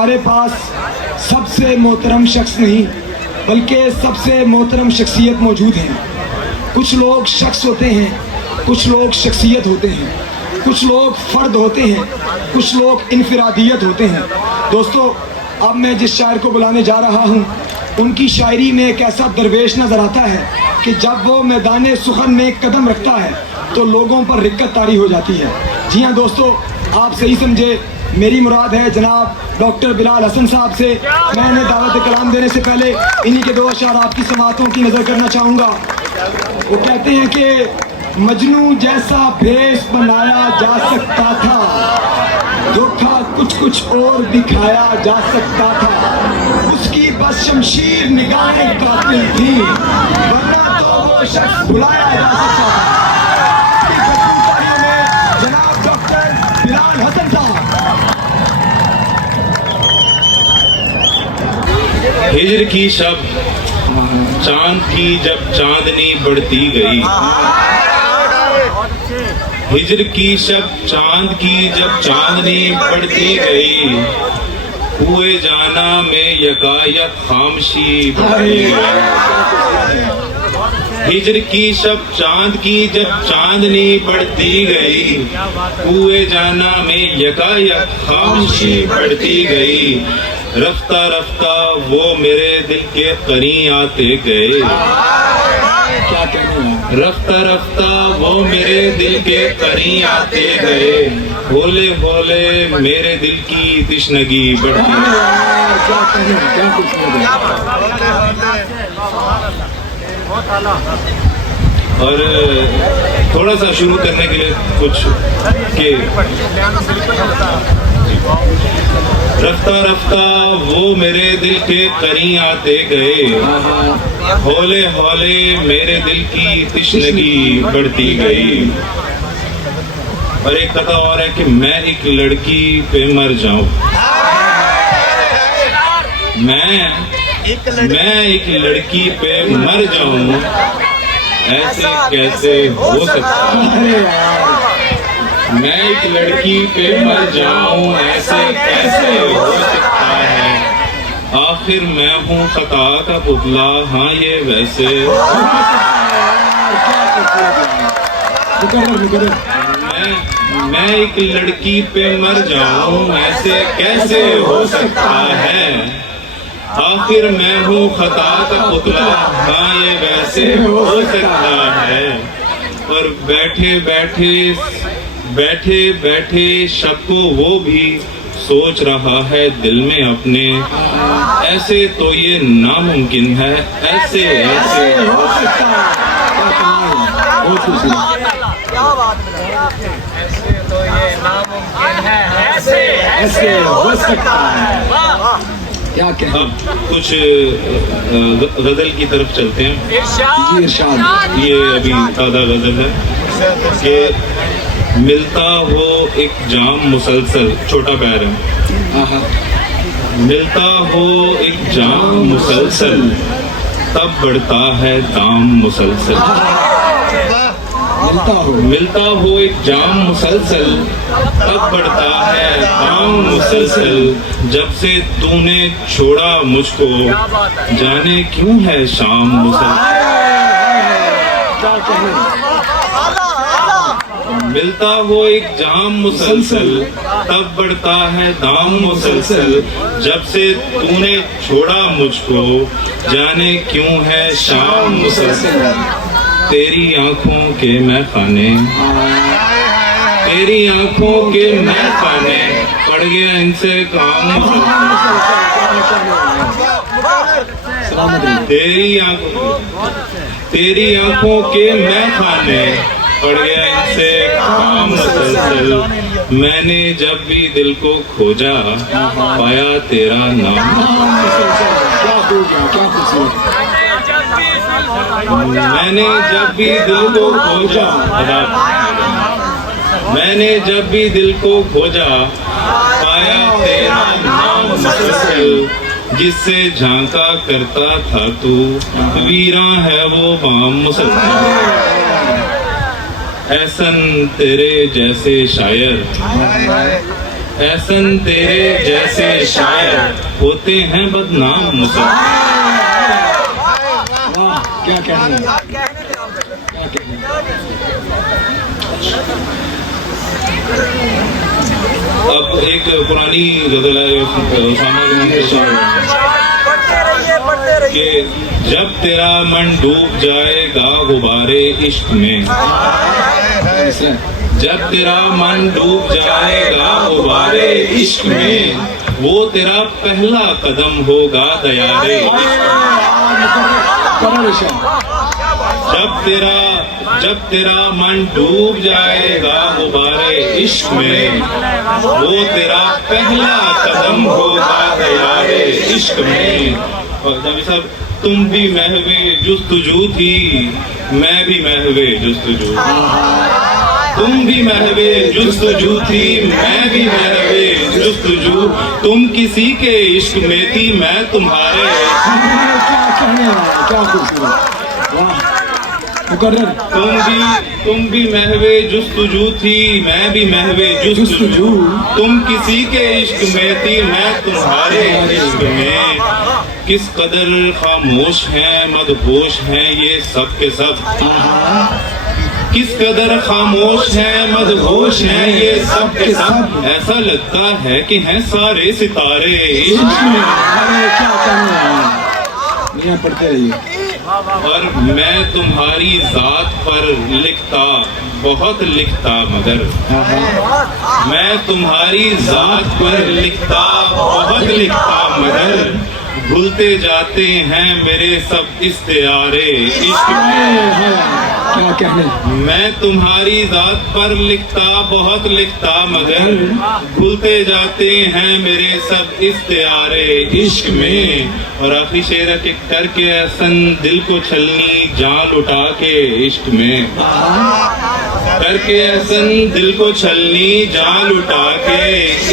हमारे पास सबसे मोहतरम शख्स नहीं बल्कि सबसे मोहतरम शख्सियत मौजूद हैं। कुछ लोग शख्स होते हैं, कुछ लोग शख्सियत होते हैं, कुछ लोग फ़र्द होते हैं, कुछ लोग इनफरादियत होते हैं। दोस्तों, अब मैं जिस शायर को बुलाने जा रहा हूँ उनकी शायरी में एक ऐसा दरवेश नज़र आता है कि जब वो मैदान सुखन में कदम रखता है तो लोगों पर रिक्कत तारी हो जाती है। जी हाँ दोस्तों, आप सही समझे, मेरी मुराद है जनाब डॉक्टर बिलाल हसन साहब से। मैंने दावत कलाम देने से पहले इन्हीं के दो अशार आपकी समातों की नज़र करना चाहूँगा। वो कहते हैं कि मजनू जैसा भेष बनाया जा सकता था, धोखा कुछ कुछ और दिखाया जा सकता था, उसकी बस शमशीर निगाहें कातिल थी, वरना तो वो शख्स भुलाया जा सकता था। जनाब डॉक्टर बिलाल हसन साहब। हिजर की शब चांद की जब चांदनी बढ़ती गई, हिजर की शब चांद की जब चांदनी बढ़ती गई, हुए जाना में यकायक खामशी बढ़ती गई। हिजर की शब चांद की जब चांदनी बढ़ती गई, हुए जाना में यकायक खामशी बढ़ती गई। रफ्ता रफ्ता वो मेरे दिल के करीब आते गए, रफ्ता रफ्ता वो मेरे दिल के करीब आते गए, होले होले मेरे दिल की तिश्नगी बढ़ती और थोड़ा सा शुरू करने के लिए कुछ के रफ्ता रफ्ता वो मेरे दिल के करीब आते गए, हौले हौले मेरे दिल की तिश्नगी बढ़ती गई। और एक कथा और है कि मैं एक लड़की पे मर जाऊं, मैं एक लड़की पे मर जाऊं, ऐसे कैसे हो सकता है? मैं एक लड़की पे मर जाऊं, ऐसे कैसे हो सकता है? आखिर मैं हूँ खता का पुतला, हाँ ये वैसे मैं एक लड़की पे मर जाऊं, ऐसे कैसे हो सकता है? आखिर मैं हूँ खता का पुतला, हाँ ये वैसे हो सकता है। और बैठे बैठे शक को वो भी सोच रहा है दिल में अपने, ऐसे तो ये नामुमकिन है, ऐसे ऐसे हो सकता है। ऐसे तो ये नामुमकिन है, ऐसे ऐसे हो सकता है। क्या कहते हैं? अब कुछ गजल की तरफ चलते हैं। इरशाद। ये अभी ताज़ा गजल है कि मिलता हो एक जाम मुसलसल, छोटा पैर है, मिलता हो एक जाम मुसलसल, तब बढ़ता है दाम मुसलसल। मिलता हो एक जाम मुसलसल, तब बढ़ता है दाम मुसलसल, जब से तूने छोड़ा मुझको, जाने क्यों है शाम मुसलसल। मिलता हो एक जाम मुसलसल, तब बढ़ता है दाम मुसलसल, जब से तूने छोड़ा मुझको, जाने क्यों है शाम मुसलसल। तेरी आंखों के मैं खाने, तेरी आंखों के मैं खाने, पड़ गया इनसे काम। तेरी आंखों के मैं खाने, पड़ गया इनसे काम मुसलसल। मैंने जब भी दिल को खोजा, पाया तेरा नाम। मैंने जब भी दिल को खोजा, मैंने जब भी दिल को खोजा, पाया तेरा नाम मुसलसल, जिससे झांका करता था तू, वीरा है वो माम मुसलसल। ऐसन तेरे जैसे शायर, ऐसन तेरे जैसे शायर, होते हैं बदनाम मुसलमान। वाह क्या कहना है, क्या कहना है। अब एक पुरानी गजल है उसामा बिन कि जब तेरा मन डूब जाएगा गुबारे इश्क में, जब तेरा मन डूब जाएगा गुबारे इश्क में, वो तेरा पहला कदम होगा दयारे इश्क में। जब तेरा मन डूब जाएगा गुबारे इश्क में, वो तेरा पहला कदम होगा दयारे इश्क में। और नबी साहब तुम भी महवे जुस्तजू थी, मैं भी महवे जुस्तजू, तुम भी महवे जुस्तजू थी, मैं भी महवे जुस्तजू, तुम किसी के इश्क में थी, मैं तुम्हारे। क्या कहने वाला, क्या खूबसूरत, वाह मुकर्रर। तुम भी महवे जुस्तजू थी, मैं भी महवे जुस्तजू, तुम किसी के इश्क में थी, मैं तुम्हारे इश्क में। किस कदर खामोश हैं मदहोश हैं ये सब के सब, किस कदर खामोश हैं मदहोश हैं ये सब के सब, ऐसा लगता है कि हैं सारे सितारे इश्क में। अरे क्या कहने वाला, मियां पढ़ते रहिए। और मैं तुम्हारी जात पर लिखता बहुत लिखता मगर, मैं तुम्हारी जात पर लिखता बहुत लिखता मगर, भूलते जाते हैं मेरे सब इस्तियारे इश्क में। क्या कहने, मैं तुम्हारी जात पर लिखता बहुत लिखता मगर, भूलते जाते हैं मेरे सब इस्तियारे इश्क में। और आखिरी शेर करके एहसन दिल को छलनी जान उठा के इश्क में, करके एहसन दिल को छलनी जान उठा के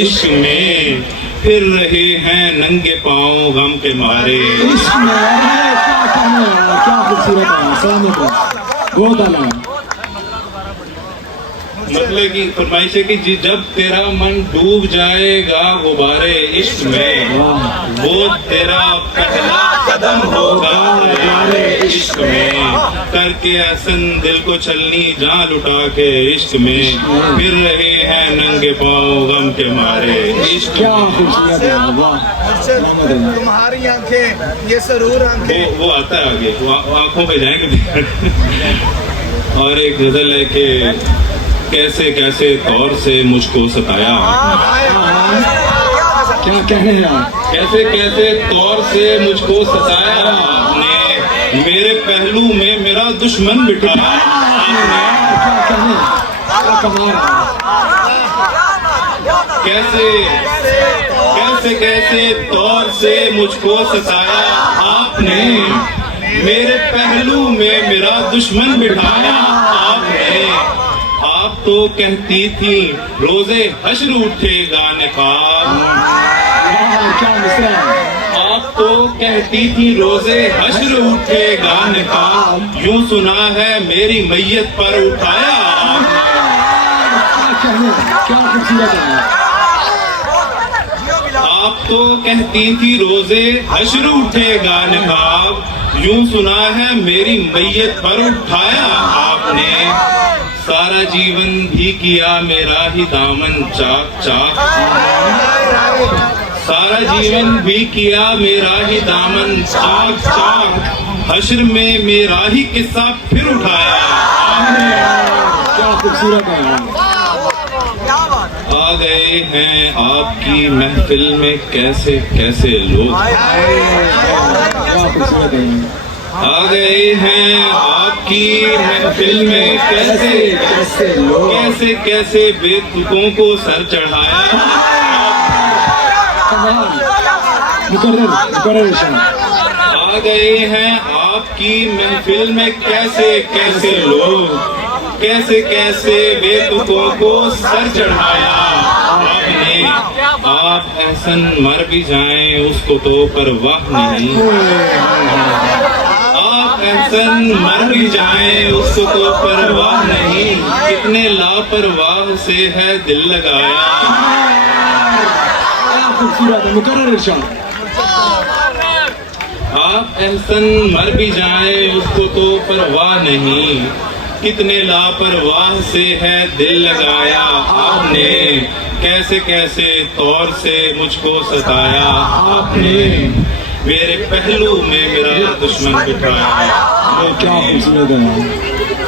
इश्क में, फिर रहे हैं नंगे पाँव गम के मारे इश्क में। अरे क्या कहने वाला, क्या खूबसूरत है, सलामत है, बहुत आला। मतलब कि फरमाइश है कि जब तेरा मन डूब जाएगा गुबारे इश्क में, वो तेरा पहला कदम होगा दयारे इश्क में, करके एहसन दिल को छलनी जान उठा के इश्क में, फिर रहे हैं नंगे पाँव गम के मारे इश्क क्या में। खूबसूरत है, वाह सलामत है। तुम्हारी आंखें ये सरूर आंखें। वो आता है आगे, वो आंखों पे जाएंगे। और एक गजल है कि कैसे कैसे तौर से मुझको सताया, क्या कहने हैं आप, कैसे कैसे तौर से मुझको सताया आपने, मेरे पहलू में मेरा दुश्मन बिठाया आपने। क्या कहने, क्या कमाल है। कैसे कैसे कैसे तौर से मुझको सताया आपने, मेरे पहलू में मेरा दुश्मन बिठाया आपने। आप तो कहती थी रोजे हश्र उठेगा निकाब, क्या मिसरा है। आप तो कहती थी रोजे हश्र उठेगा निकाब, यूं सुना है मेरी मैयत पर उठाया आपने। क्या कहने, क्या खूबसूरत है। आप तो कहती थी रोजे हश्र उठेगा निकाब, यूं सुना है मेरी मैयत पर उठाया आपने। सारा जीवन भी किया मेरा ही दामन चाक चाक, सारा जीवन भी किया मेरा ही दामन चाक चाक, हश्र में मेरा ही किस्सा फिर उठाया आपने। क्या खूबसूरत है। आ गए हैं आपकी महफिल में कैसे कैसे लोग, क्या खूबसूरत है। आ गए हैं आपकी महफिल में कैसे कैसे लोग, कैसे कैसे बेतुकों को सर चढ़ाया। कमाल, मुकर्रर मुकर्रर इरशाद। आ गए हैं आपकी महफिल में कैसे कैसे लोग, कैसे कैसे बेतुकों को सर चढ़ाया आपने। आप एहसन मर भी जाएं उसको तो परवाह नहीं, आप एहसन मर भी जाएं उसको तो परवाह नहीं, कितने लापरवाह से है दिल लगाया। क्या खूबसूरत है, मुकर्रर इरशाद। आप एहसन मर भी जाए उसको तो परवाह नहीं, कितने लापरवाह से है दिल लगाया आपने, कैसे कैसे तौर से मुझको सताया आपने, मेरे पहलू में मेरा दुश्मन बिठाया। क्या खूबसूरत है यार,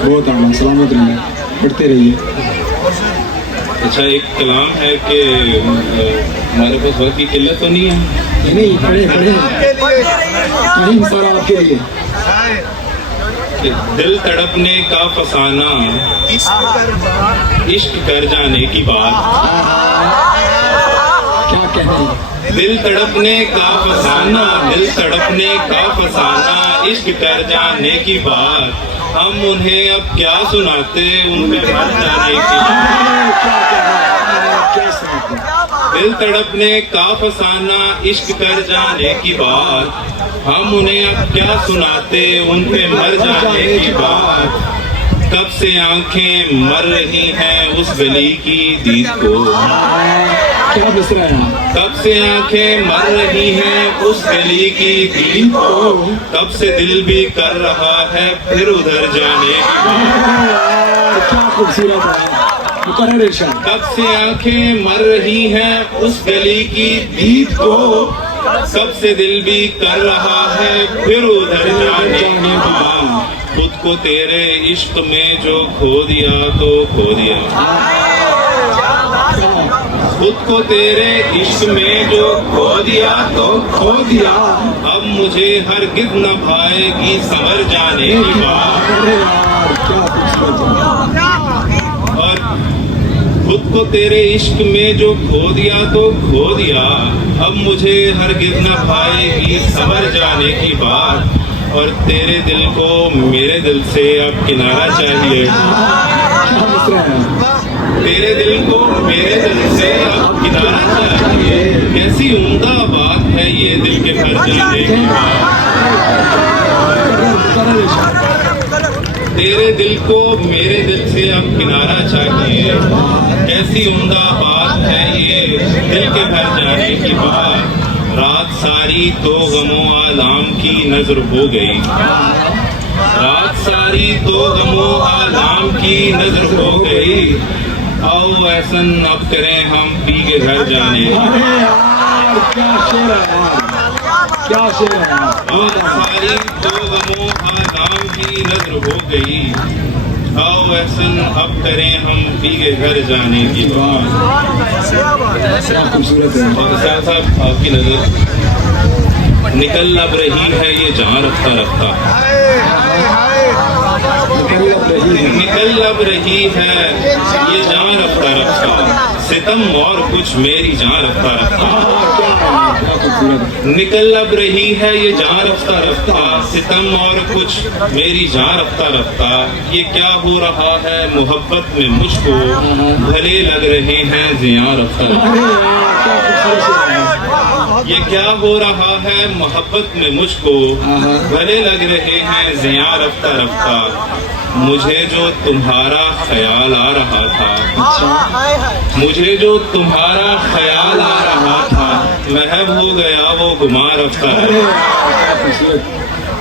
बहुत आना, सलामत रहिए, पढ़ते रहिए। अच्छा, एक कलाम है कि हमारे पास वक्त की किल्लत तो नहीं है। नहीं पढ़े पढ़े आपके लिए नहीं, सारा आपके लिए। हाय कि दिल तड़पने का फसाना, इश्क कर जाने की बात, क्या कहते हैं, दिल तड़पने का फसाना, दिल तड़पने का फसाना, इश्क कर जाने की बात, हम उन्हें अब क्या सुनाते उनके मर जाने की बात। क्या कहना, क्या सुनाते हैं? दिल तड़पने का फसाना, इश्क कर जाने की बात, हम उन्हें अब क्या सुनाते उनके मर जाने की बात। कब से आंखें मर रही हैं उस गली की दीद को, क्या मिसरा है? कब से आंखें मर रही हैं उस गली की दीद को, कब से दिल भी कर रहा है फिर उधर जाने की बात। क्या खूबसूरत है, मुकर्रर इरशाद। कब से आंखें मर रही हैं उस गली की दीद को, कब से दिल भी कर रहा है फिर उधर जाने की बात। खुद को तेरे इश्क में जो खो दिया तो खो दिया, खुद को तेरे इश्क में जो खो दिया तो खो दिया, अब मुझे हरगिज़ न भाएगी संवर जाने की बात। अरे यार, क्या खूबसूरत है। और खुद को तेरे इश्क में जो खो दिया तो खो दिया, अब मुझे हरगिज़ न भाएगी संवर जाने की बात। और तेरे दिल को मेरे दिल से अब किनारा चाहिए, क्या मिसरा है? तेरे दिल को मेरे दिल से अब किनारा चाहिए, कैसी उम्दा बात है ये दिल के भर जाने की बात। मुकर्रर इरशाद। तेरे दिल को मेरे दिल से अब किनारा चाहिए, कैसी उम्दा बात है ये दिल के भर जाने की बात। रात सारी तो गमों आलाम की नजर हो गई, रात सारी तो गमों आलाम की नजर हो गई, आओ एहसन अब करें हम पी के घर जाने की। अरे यार, क्या शेर है यार, क्या शेर है यार। रात सारी तो गमों आलाम की नजर हो गई, आओ एहसन अब करें हम पी के घर जाने की बात। क्या खूबसूरत है। और साहब आपकी नजर निकल अब रही है ये जहाँ रफ्ता रफ्ता, हाय हाय मुकर्रर रही है। निकल अब रही है ये जहाँ रफ्ता रफ्ता, सितम और कुछ मेरी जहाँ रफ्ता रफ्ता, क्या खूबसूरत है। निकल अब रही है ये जहाँ रफ्ता रफ्ता, सितम और कुछ मेरी जहाँ रफ्ता रफ्ता। ये क्या हो रहा है मोहब्बत में मुझको, भले लग रहे हैं जियां रफ्ता रफ्ता। अरे यार, क्या खूबसूरत शेर है। ये क्या हो रहा है मोहब्बत में मुझको, भले लग रहे हैं जियां रफ्ता रफ्ता। मुझे जो तुम्हारा ख्याल आ रहा था, मुझे जो तुम्हारा ख्याल आ रहा था, महब हो गया वो गुमा रफ्ता अरे रफ्ता। यार, क्या खूबसूरत।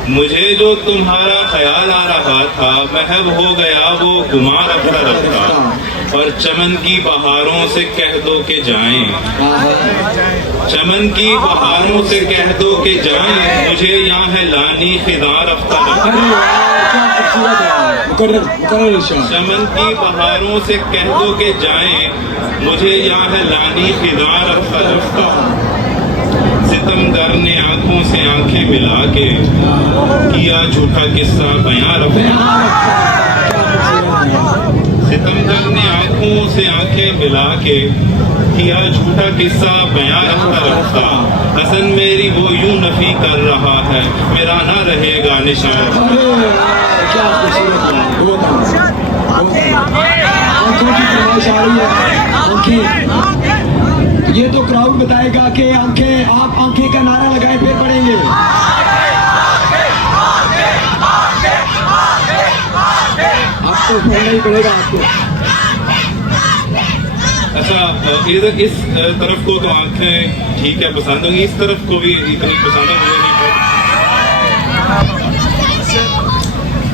मुझे जो तुम्हारा ख्याल आ रहा था, महब हो गया वो गुमा रफ्ता रफ्ता। और चमन की बहारों से कह दो कि जाएं, चमन की बहारों से कह दो कि जाएं, मुझे यहाँ है लानी खिदा रफ्ता रफ्ता। अरे यार, क्या खूबसूरत है, मुकर्रर इरशाद। चमन की बहारों से कह दो कि जाएं, मुझे यहाँ है लानी खिदा रफ्ता रफ्ता। सितमगर ने आंखों से आंखें मिला के किया झूठा किस्सा बयां रफ्ता। सितमगर ने आंखों से आंखें मिला के किया झूठा किस्सा बयां रफ्ता रफ्ता। हसन मेरी वो यूं नफी कर रहा है, मेरा ना रहेगा निशान। अरे यार, क्या खूबसूरत है, बहुत आना, बहुत आना। आंखों की फरमाइश आ रही है, आंखें। ये तो क्राउड बताएगा कि आंखें, आप आंखें का नारा लगाए फिर पढ़ेंगे। आपको पढ़ना ही पड़ेगा आपको। अच्छा इधर इस तरफ को तो आंखें ठीक है पसंद होगी, इस तरफ को भी इतनी पसंद है मुझे नहीं।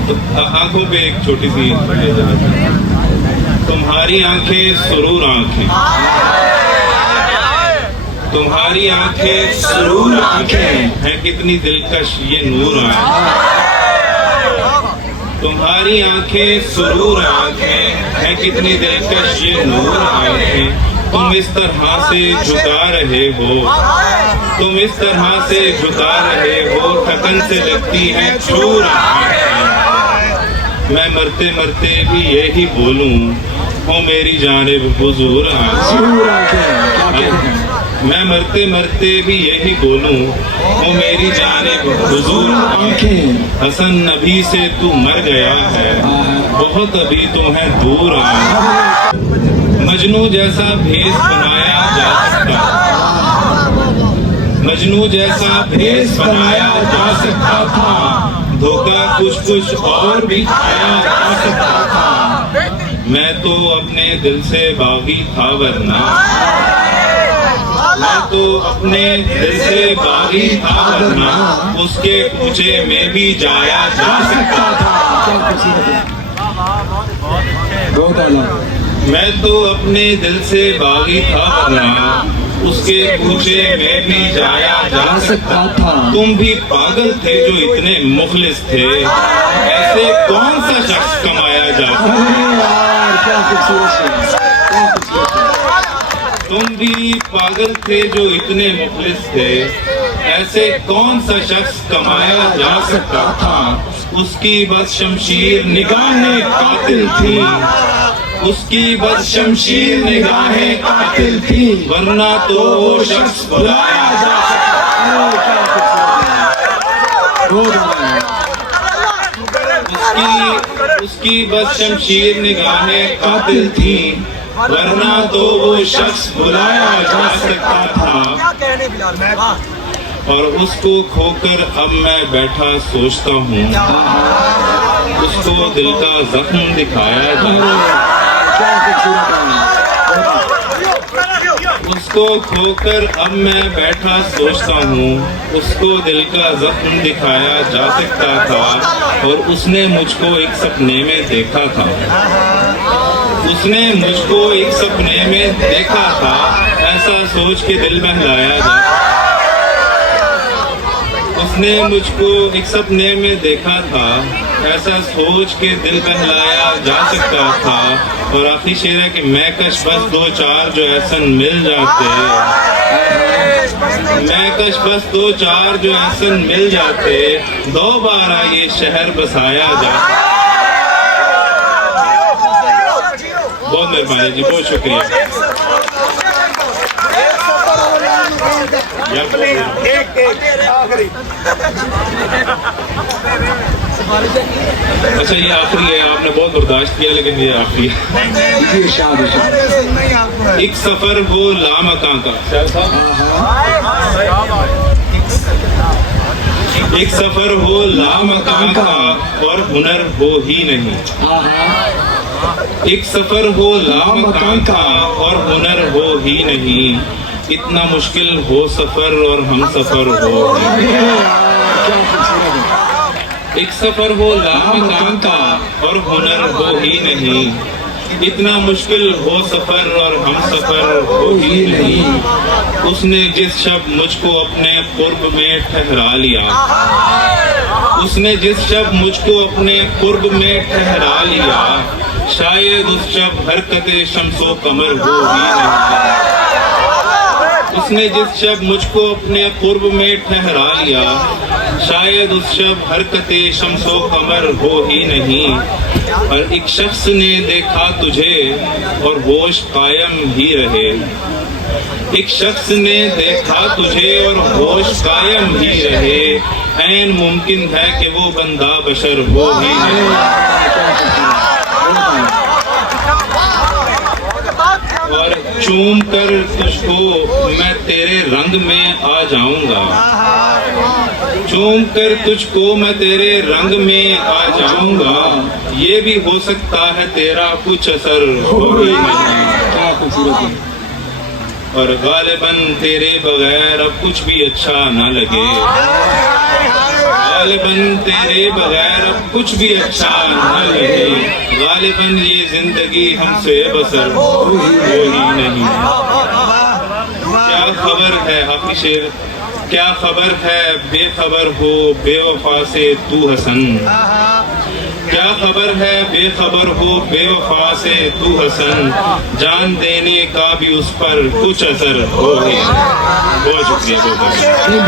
तो आंखों पे एक छोटी सी तुम्हारी आंखें सुरूर आंखें, तुम्हारी आंखें सुरूर आंखें हैं कितनी दिलकश ये नूर आंखें, तुम्हारी आंखें सुरूर आंखें हैं कितनी दिलकश ये नूर आंखें। तुम इस तरह से झुका रहे हो, तुम इस तरह से झुका रहे हो, थकन से लगती है चूर आंखें। मैं मरते मरते भी यही बोलूं, हो मेरी जानिब हुजूर आंखें। मैं मरते मरते भी यही बोलूं, हो मेरी जानिब हुजूर आंखें। हसन नबी से तू मर गया है, बहुत अभी तो है दूर आंखें। मजनू जैसा भेष बनाया जा सकता, मजनू जैसा भेष बनाया जा सकता था, धोखा कुछ कुछ और भी खाया जा सकता था। मैं तो अपने दिल से बागी था वरना, मैं तो अपने दिल से बागी था वरना, उसके पूछे में भी जाया जा सकता था। मैं तो अपने दिल से बागी था वरना, उसके पूछे में भी जाया जा सकता था। तुम भी पागल थे जो इतने मुखलिस थे, ऐसे कौन सा शख्स कमाया जा तुम भी पागल थे जो इतने मुखलिस थे, ऐसे कौन सा शख्स कमाया जा सकता था। उसकी बस शमशीर निगाहें कातिल थी, उसकी बस शमशीर निगाहें कातिल थी, वरना तो वो शख्स बुलाया जा सकता। उसकी बस शमशीर निगाहें कातिल थी, वरना तो वो शख्स बुलाया जा सकता था। और उसको खोकर अब मैं बैठा सोचता हूँ, उसको दिल का जख्म दिखाया जा, उसको खोकर अब मैं बैठा सोचता हूँ, उसको दिल का जख्म दिखाया जा सकता था। और उसने मुझको एक सपने में देखा था, उसने मुझको एक सपने में देखा था, ऐसा सोच के दिल बहलाया जा, उसने मुझको एक सपने में देखा था, ऐसा सोच के दिल बहलाया जा सकता था। और आखिरी शेर है कि मैं कश बस दो चार जो ऐसन मिल जाते, मैं कश बस दो चार जो ऐसन मिल जाते, दोबारा ये शहर बसाया जाता। बहुत मेहरबानी जी, बहुत शुक्रिया। अच्छा ये आखिरी है, आपने बहुत बर्दाश्त किया लेकिन ये आखिरी है। एक सफर हो लामकां का, एक सफर हो लामकां का और हुनर हो ही नहीं, एक सफर हो लामकां का और हुनर हो ही नहीं, इतना मुश्किल हो सफर और हम सफर हो। एक सफर हो लामकां का और हुनर हो ही नहीं, इतना मुश्किल हो सफर और हम सफर हो ही नहीं। उसने जिस शब्द मुझको अपने कुर्ब में ठहरा लिया, उसने जिस शब्द मुझको अपने कुर्ब में ठहरा लिया, शायद उस शब्द हरकते शम्सो कमर हो ही नहीं। उसने जिस शब्द मुझको अपने कुर्ब में ठहरा लिया, शायद उस शब्द हरकते शम्सो कमर हो ही नहीं। और एक शख्स ने देखा तुझे और होश कायम ही रहे, एक शख्स ने देखा तुझे और होश कायम ही रहे, ऐन मुमकिन है कि वो बंदा बशर हो ही नहीं। और चूम कर तुझको मैं तेरे रंग में आ जाऊंगा, चूम कर तुझको मैं तेरे रंग में आ जाऊंगा, ये भी हो सकता है तेरा कुछ असर हो ही नहीं। खूबसूरत है। और गालिबन तेरे बगैर अब कुछ भी अच्छा ना लगे, गालिबन तेरे बगैर अब कुछ भी अच्छा ना लगे, गालिबन ये जिंदगी हमसे बसर हो ही नहीं। क्या खबर है आखिरी शेर, क्या खबर है बेखबर हो बेवफा से तू हसन, क्या खबर है बेखबर हो बेवफा से तू हसन, जान देने का भी उस पर कुछ असर हो ही नहीं। बहुत शुक्रिया, बहुत शुक्रिया।